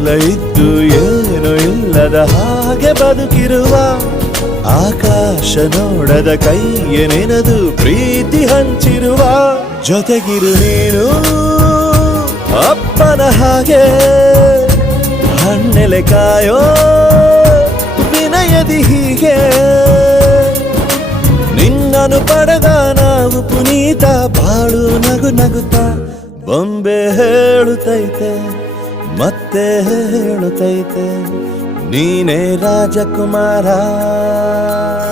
ಎಲ್ಲ ಇದ್ದು ಏನು ಇಲ್ಲದ ಹಾಗೆ ಬದುಕಿರುವ ಆಕಾಶ ನೋಡದ ಕೈಯ ನೆನೆದು ಪ್ರೀತಿ ಹಂಚಿರುವ ಜೊತೆಗಿರು ನೀನು ಅಪ್ಪನ ಹಾಗೆ ಹಣ್ಣೆಲೆ ಕಾಯೋ ವಿನಯದಿ ಹೀಗೆ ನಿನ್ನನು ಪಡೆದ ನಾವು ಪುನೀತ ಬಾಳು ನಗು ನಗುತ್ತಾ ಬೊಂಬೆ ಹೇಳುತ್ತೈತೆ ಮತ್ತೆ ಹೇಳುತ್ತೈತೆ ನೀನೇ ರಾಜಕುಮಾರ.